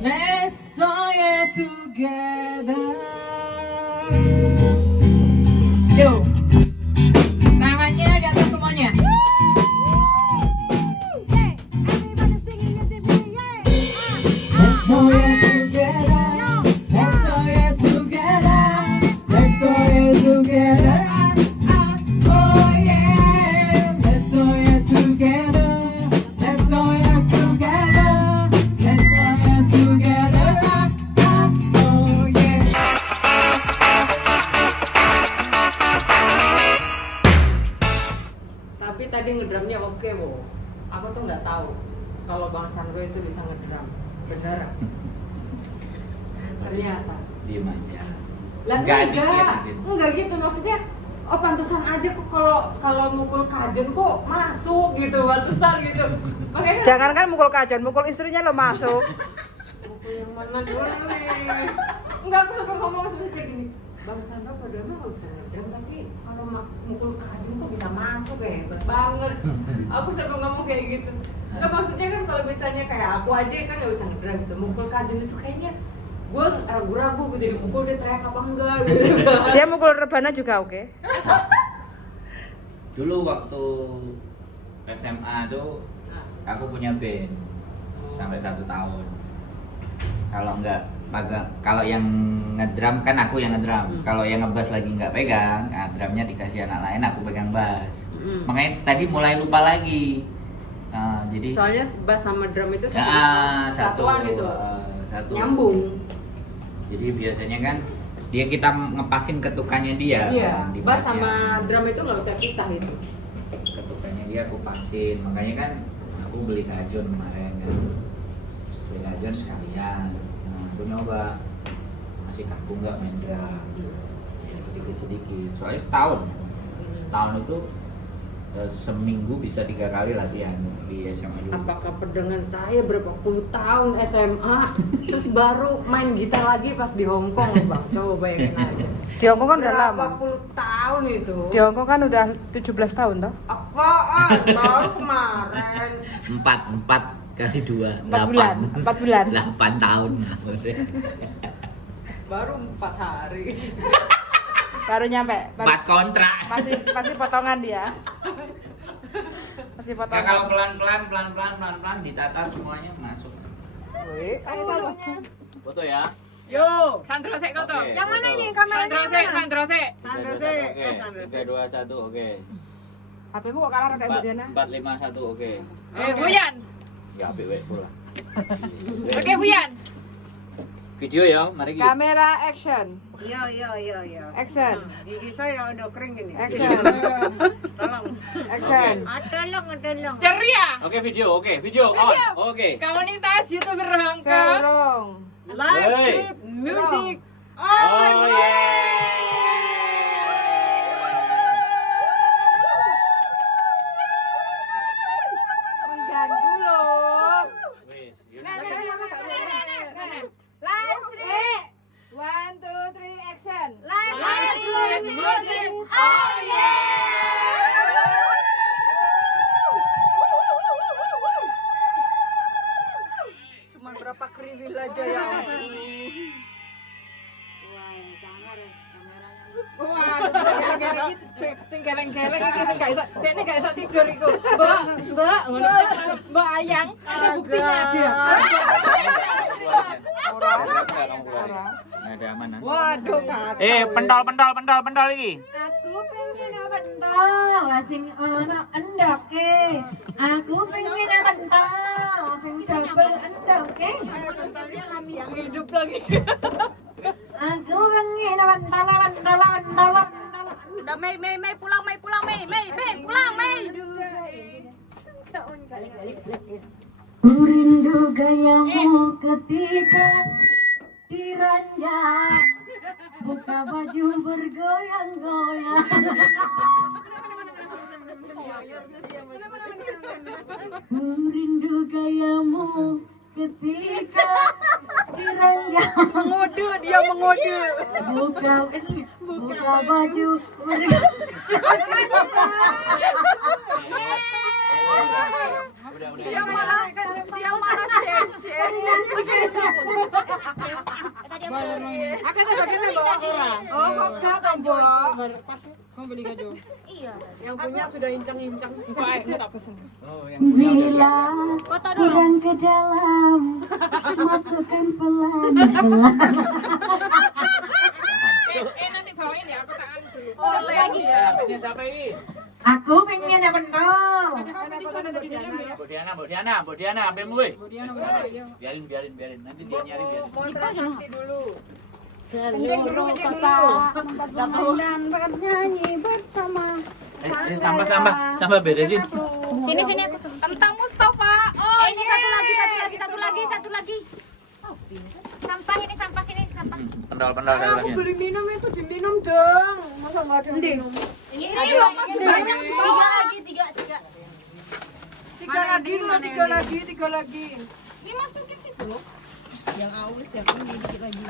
Let's fly it together. Yo, tangannya di atas semuanya. Let's fly it together. Let's fly it together. Let's fly it together. Oh yeah. Let's fly it together. Let's fly it together. Let's fly it together. Oh yeah. Tapi tadi ngedrumnya oke, Bo. Aku tuh nggak tahu kalau Bang Sandro itu bisa ngedrum. Bener. Ternyata. Diem aja. Lah Nggak enggak. dikit. Enggak gitu maksudnya. Oh pantesan aja kok kalau mukul kajen kok masuk gitu, pantesan gitu. Makanya kan Jangan kan mukul kajan, mukul istrinya lo masuk. mukul yang mana dulu nih. Enggak, aku sampai ngomong seperti gini. Bang Sandro padahal mah nggak bisa ngedrum, tapi kalau mukul kajen tuh bisa masuk ya, hebat banget. Aku sampai ngomong kayak gitu. Enggak, maksudnya kan kalau misalnya kayak aku aja kan nggak bisa ngedrum gitu. Mukul kajen itu kayaknya gue ragu-ragu gue jadi mukul dia teriak apa enggak gitu. Dia mukul rebana juga oke. Dulu waktu SMA tuh aku punya band sampai 1 tahun. Kalau yang ngedrum kan aku yang ngedrum. Kalau yang ngebass lagi nggak pegang, nah, drumnya dikasih anak lain, aku pegang bass. Makanya tadi mulai lupa lagi. Nah, jadi Soalnya bass sama drum itu satuan itu satu. nyambung. Jadi biasanya kan kita ngepasin ketukannya dia. Iya, kan, di bass bassnya. sama drum itu nggak usah pisah itu. Ketukannya dia aku pasin, makanya kan aku beli kajon kemarin kan, beli kajon sekalian. Nah, aku nyoba masih kaku nggak main drum, ya, sedikit soalnya setahun itu seminggu bisa 3 kali latihan di SMA dulu. Apakah pedengan saya berapa puluh tahun SMA terus baru main gitar lagi pas di Hong Kong, Bang? Coba bayangin aja. Di Hongkong kan udah lama. Berapa puluh tahun itu? Di Hongkong kan udah 17 tahun toh? Apaan? Baru kemarin. 4 kali 2 4 bulan. 4 bulan. 8 tahun. Baru 4 hari. Baru nyampe. 4 kontrak. Masih potongan dia. Masih Nah, potongan. kalau pelan-pelan ditata semuanya masuk. Wih, Foto ya. Yo, Sandro sek koto. Oke, yang mana foto. ini kameranya yang mana? Sandro sek. Sandro 3, sih. 2, 1, Sandro oke. sih. 3, 2, 1, oke. HP-mu kok kalah rada Budana? 4, 5, 1, oke. Buyan. Ya apik wek pula. Oke, Buyan. Video ya, mari kita. Kamera action. Yo. Action. Gigi saya udah kering ini. Action. Tolong. Action. Tolong. Ceria. Oke, video on. Oke. Komunitas YouTuber Hongkong. Serong. Live Hey. street music. Oh yeah. Mengganggu loh. Wis, yuk. Live stream. 1, 2, 3 action. Live street music. Oh Cuma berapa kriwil aja ya. Wah, yang sangar ya kameranya. Wah, sing geleng-geleng iki sing gak iso, dekne gak iso tidur iku. Mbak, ngono Mbak Ayang, ada buktinya dia. Ada mana? Waduh, kata. Pentol iki. Aku pengen pentol, sing ono endoke. Aku pengen pentol, sing double endoke. Hidup lagi. Aku pengen pentol. Udah Mei pulang Mei pulang. Ku rindu gayamu ketika diranjang, buka baju bergoyang-goyang. Ku rindu gayamu ketika diranjang, Dia mengode. buka baju Udah. Dia malah Aku tak bagian bawa ora. Oh, kok gak toh, Mbok? Pas kamu beli gajo. Iya. Yang punya sudah inceng-inceng. Engko ae engko tak pesen. Oh, yang punya udah Foto dulu. Kurang ke dalam, masukkan pelan-pelan. Nanti bawain ya aku tak anu dulu. Oh, lagi. Ini siapa ini? Aku pengen apa no? Mbok Diana, HP-mu weh. Diana berapa ya? Biarin. Nanti dia nyari biar. Mau transaksi dulu. Seluruh kota dan bernyanyi bersama. Sampah beresin. Sini aku tentang Mustafa. Oh, ini satu lagi. Sampah ini sampah sini sampah. Pendal Aku lagi. beli minum itu diminum dong. Masa enggak ada minum? Ini loh masih banyak. Tiga lagi. Ini masukin situ loh. Yang aus yang ini dikit lagi.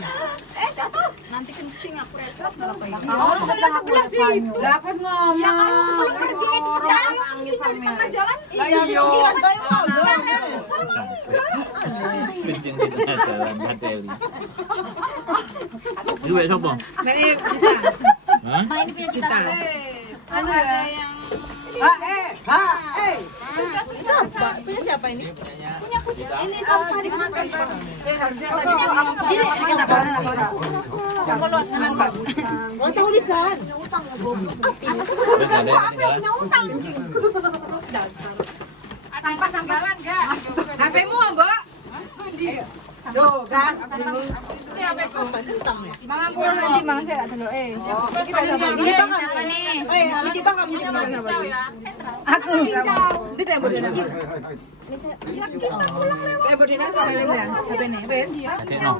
Jatuh. Nanti kencing aku repot apa ini. Sebelah situ. Lah aku ngomong. Ya kan sebelum pergi itu jalan di tengah jalan. Iya. Kencing di tengah jalan Bateli. Ini wek sopo? Hah? Nah ini punya kita. Anu ya yang punya siapa ini? Ini sampah di mana? Harusnya tadi ini kenapa? Oh, tulisan. Sampah-sampahan enggak? HP-mu, Mbak? Tuh, kan. Ini apa itu? Mangan pulang nanti mang saya tak dulu. Ini bang nih. Ini Bang kamu di mana, Bang? Aku Ini tak boleh nanti. Boleh nanti kalau ya. HP nih, wes. No.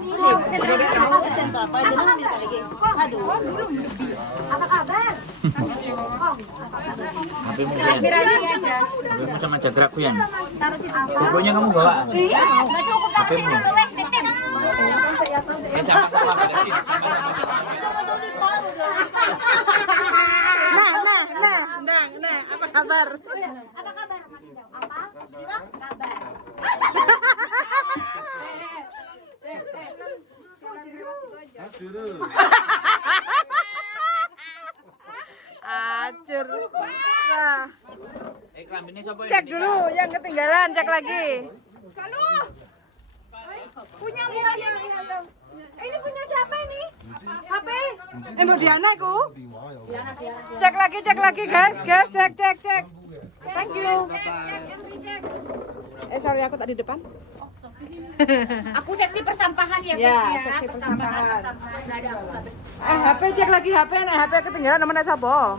HP-mu Kasih lagi aja. HP-mu sama jagrakku ya. Taruh situ. Pokoknya kamu bawa. Nggak cukup taruh sini dulu, Rek. Titik. Sama-sama beresin. Nah, apa kabar? Apa kabar? Apa? Kabar. Acur. Nah, Kambingnya siapa ini? cek dulu yang ketinggalan, cek lagi. Ini punya siapa ini? HP. Mbak Diana ku. Cek lagi guys, cek. Thank you. Sorry aku tak di depan. Aku seksi persampahan ya, Ya, guys ya. seksi persampahan. Nggak ada aku nggak bersih. HP cek lagi HP, nek HP ketinggalan nomornya sapa?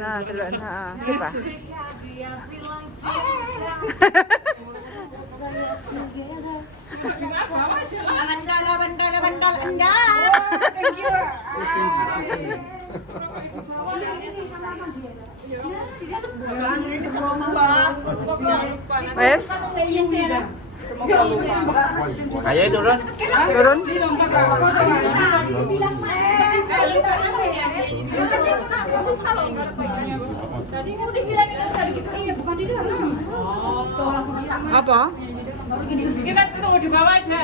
Nah, delok. Heeh, sip ah. Bandal Anda. Thank you. Wes, Kayak turun. turun. Apa? Kita tunggu di bawah aja.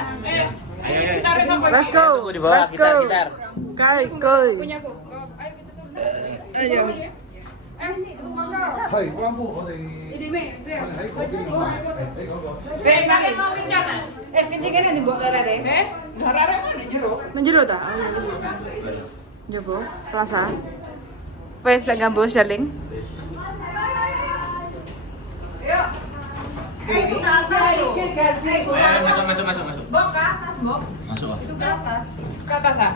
Ayo. Taruh sampai Let's go. Tunggu di bawah, Let's go. gitar. Kai. punya aku. Ayo kita tunggu. Ayo. 係關於我哋Ini me, Bel. 喺嗰邊買你嗰個。 Bel, balik mau rencana. Kencingnya di bawah rare. Darah mana jeruk? Menjero ta? Jopo, Plaza. Wes lek gambus darling. Masuk. Bok ke atas, Bok. Masuk. Itu ke atas. Ke atas ah?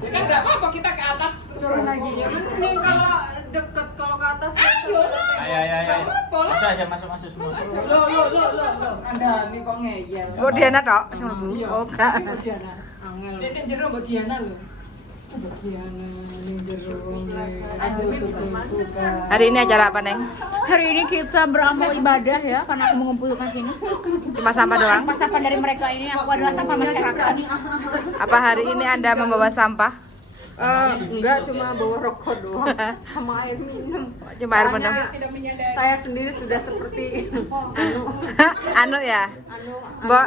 Ya kan nggak apa-apa kita ke atas turun lagi. Ini kalau deket kalau ke atas. Ayo lah. Ayo. Pola. Masuk aja, masuk semua. Lo. Ada nih kok ngeyel. Mbok Diana tok sing mlebu. Oh, gak. Mbok Diana. Angel. Nek jero Mbok Diana lho. Mbok Diana ning jero. Aja buka. Hari ini acara apa, Neng? Hari ini kita beramal ibadah ya, karena aku mengumpulkan sini. Cuma sampah doang. Sampah dari mereka ini, aku adalah sampah masyarakat. Apa hari ini Anda membawa sampah? Enggak, cuma bawa rokok doang sama air minum. Cuma air minum. Saya sendiri sudah seperti Anu ya. Mbok,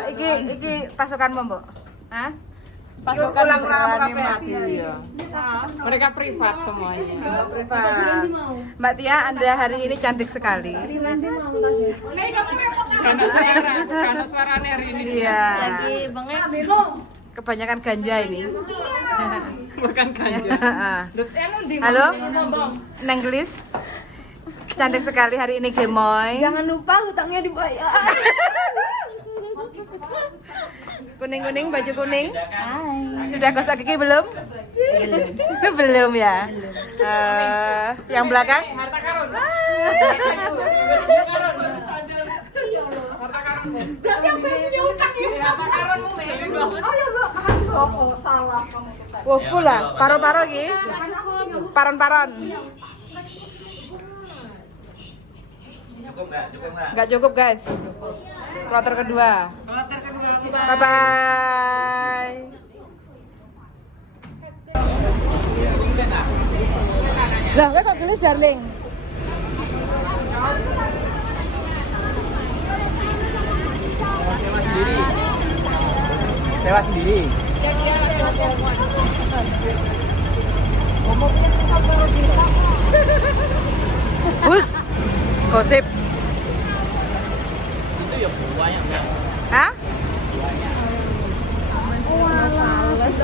iki pasukanmu, Mbok. Hah? Pasukan ulang-ulang apa kabeh. Iya. Mereka privat semuanya. Privat. Mbak Tia, Anda hari ini cantik sekali. Karena suaranya hari ini Iya. Kebanyakan ganja ini. bukan ganja. Halo, Neng Gelis. Cantik sekali hari ini Gemoy. Jangan lupa hutangnya dibayar. Kuning-kuning, baju kuning. Sudah gosok gigi belum? Belum ya. Yang belakang? Harta karun. Berarti aku yang punya utang ya? Harta karun. Oh ya mbak, oh salah kamu. Wah, pula. Paro-paro ki. Paron-paron. Cukup nggak? Cukup nggak? Nggak cukup guys. Kloter kedua. Bye bye. Lah, kowe kok gelis darling? Lewat sendiri. Bus. Gosip. Itu ya banyak kan? Hah? Males.